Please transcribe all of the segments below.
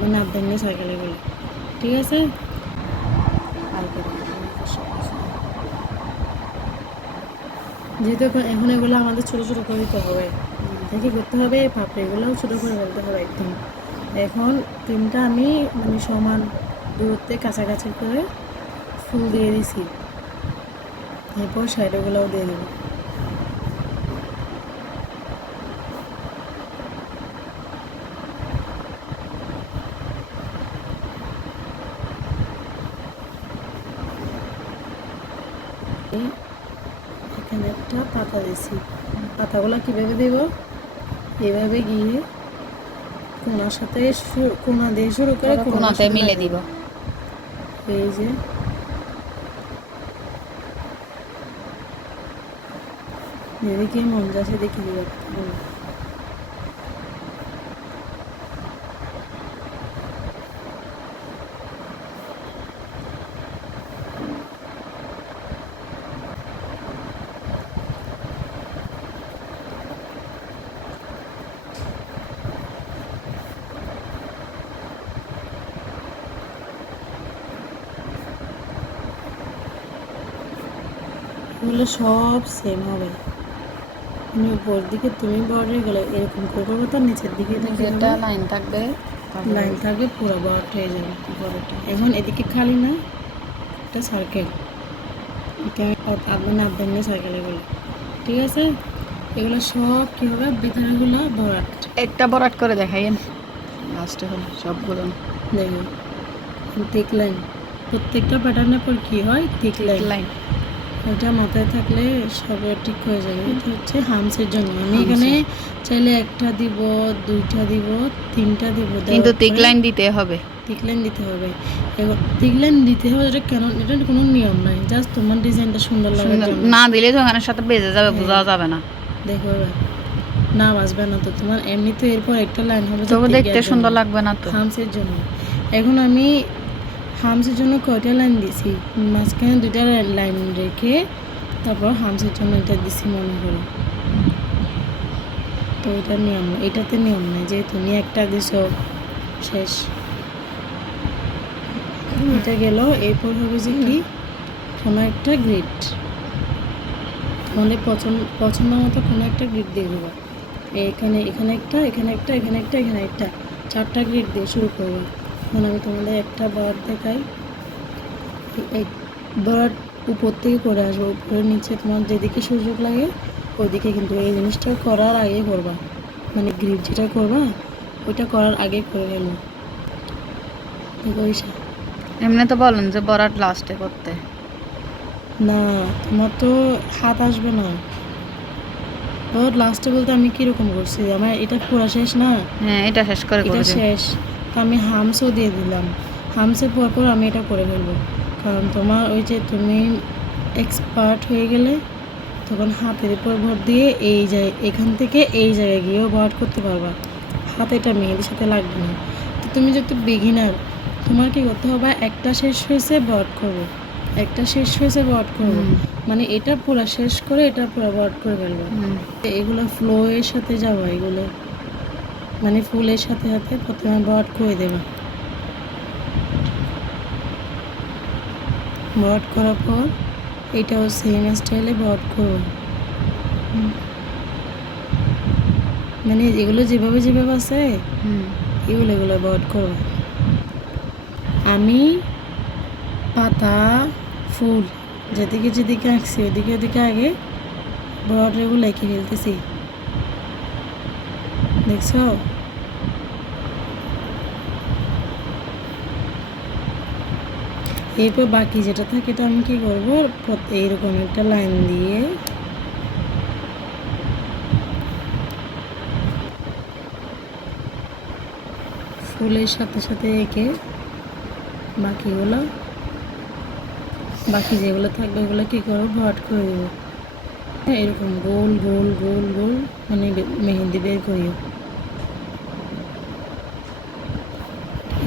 মানে আবদার নিয়ে সাইকেলে গেলে ঠিক আছে। যেহেতু এখন এগুলো আমাদের ছোটো ছোটো করে দিতে হবে, দেখে করতে হবে, পাপড়িগুলোও ছোটো করে ফেলতে হবে একদম। এখন তিনটা আমি মানে সমান দূরত্বে কাছাকাছি করে ফুল দিয়ে দিছি, এরপর সাইডগুলোও দিয়ে দেবো। এখানে একটা পাতা দিছি, পাতাগুলো কীভাবে দেব, এভাবে গিয়ে কোনার সাথে কোনা দিয়ে শুরু করে কোনাতে মিলে দিব। এই যে যেদিকে মন যাচ্ছে দেখে দিব। এগুলো সব সেম হবে, তুমি উপর দিকে তুমি বর্ডার গেলে এরকম করবো, তো নিচের দিকে একটা লাইন থাকবে, পুরো বর্ড হয়ে যাবে বর্ডারটা। এখন এদিকে খালি না, একটা সার্কেল, এটা মানে আবদার নিয়ে সার্কেল এগুলো ঠিক আছে। এগুলো সব কী হবে, ভিতরেগুলো ভরাট, একটা ভরাট করে দেখাইন লাস্টে হলো সবগুলো। দেখো থিক লাইন, প্রত্যেকটা প্যাটার্নের পর কী হয়, থিক লাইন, ওটা মাথায় থাকলে সব ঠিক হয়ে যাবে। এটা হচ্ছে হামসের জন্য আমি এখানে চাইলে একটা দিব, দুইটা দিব, তিনটা দিব, কিন্তু থিক লাইন দিতে হবে, থিক লাইন দিতে হবে। এবার থিক লাইন দিতে হবে, এটা কেন, এটা কোনো নিয়ম নাই, জাস্ট তোমার ডিজাইনটা সুন্দর লাগার জন্য। না দিলে তো ওখানের সাথে বেজে যাবে, বোঝা যাবে না। দেখো এবার না বাজবে না তো, তোমার এমনি তো এরপর একটা লাইন হবে, তবে দেখতে সুন্দর লাগবে না তো হামসের জন্য। এখন আমি হামসের জন্য কয়টা লাইন দিছি, মাঝখানে দুইটা লাইন রেখে তারপর হামসের জন্য এটা দিছি মনে করো। তো এটা নিয়ম, এটাতে নিয়ম নেই, যে তুমি একটা দিছো শেষ, এটা গেল। এরপর হবে যে কি, কোনো একটা গ্রিড, তোমাদের পছন্দ মতো কোনো একটা গ্রিড দিয়ে দেবো। এখানে একটা, এখানে একটা, এখানে একটা, এখানে একটা, চারটা গ্রিড দিয়ে শুরু করবো। এখন আমি তোমাদের একটা বার্ড দেখাই, এই বার্ড উপর থেকে করে আসবো, উপরের নিচে তোমার যেদিকে সুযোগ লাগে ওইদিকে, কিন্তু এই জিনিসটা করার আগে করবা, মানে গ্রিড যেটা করবা ওইটা করার আগে করে গেলো। দেখো এমনি তো বলেন যে বরাট লাস্টে করতে, না তোমার তো হাত আসবে না, বরাট লাস্টে বলতে আমি কীরকম করছি, আমার এটা পুরো শেষ না, হ্যাঁ এটা শেষ করে এটা শেষ, তো আমি হামসও দিয়ে দিলাম, হামসের পর আমি এটা করে ফেলবো। কারণ তোমার ওই যে তুমি এক্সপার্ট হয়ে গেলে তখন হাতের উপর ভর দিয়ে এখান থেকে এই জায়গায় গিয়েও ভর করতে পারবা, হাতে এটা মেহেদির সাথে লাগবে না। তো তুমি যেহেতু বিগিনার, তোমার কি করতে হবে, একটা শেষ হয়েছে বট করবো, একটা শেষ হয়েছে বট করবো, মানে এটা পুরো শেষ করে এটা পুরো বট করে ফেলবো। এগুলো ফ্লো এর সাথে যাবো, এগুলো মানে ফুলের সাথে সাথে প্রথমে বট করে দেবা, বট করার পর এটাও সেম স্টাইলে বট করবো, মানে এগুলো যেভাবে যেভাবে আছে এগুলো বট করবো। আমি পাতা ফুল যেদিকে যেদিকে আঁকছি ওদিকে ওদিকে আগে বট এগুলো এঁকে ফেলতেছি, দেখছো। এরপর বাকি যেটা থাকে এটা আমি কি করবো, এইরকম একটা লাইন দিয়ে ফুলের সাথে সাথে এঁকে বাকি যেগুলো থাকবে ওগুলো কী করবো, ভট করে দেবো, এরকম গোল গোল গোল গোল, মানে মেহেন্দি বের করিও।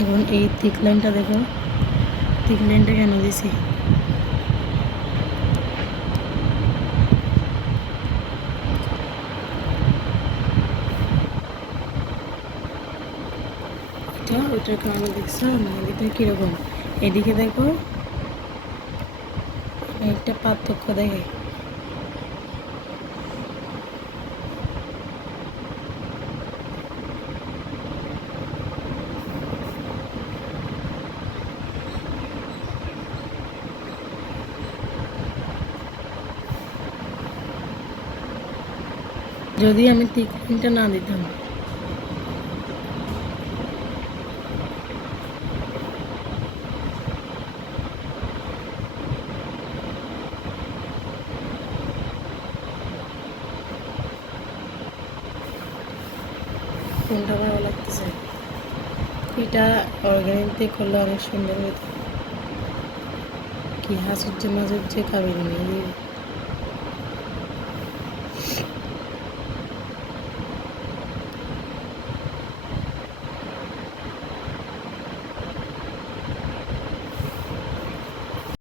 এখন এই থিক লাইনটা দেখো, থিক লাইনটা কেন দিছি, এটা ওইটার কারণে দেখছো মেহেন্দিটা কীরকম। এদিকে দেখো একটা পার্থক্য দেখে। যদি আমি টিকলিনটা না দিতাম, কোনটা ভালো লাগতেছে? এটা অর্গানিক দিয়ে করলে অনেক সুন্দর হতো। কি হাসুজ্জে মাঝুজ্জে কাবিল নেই।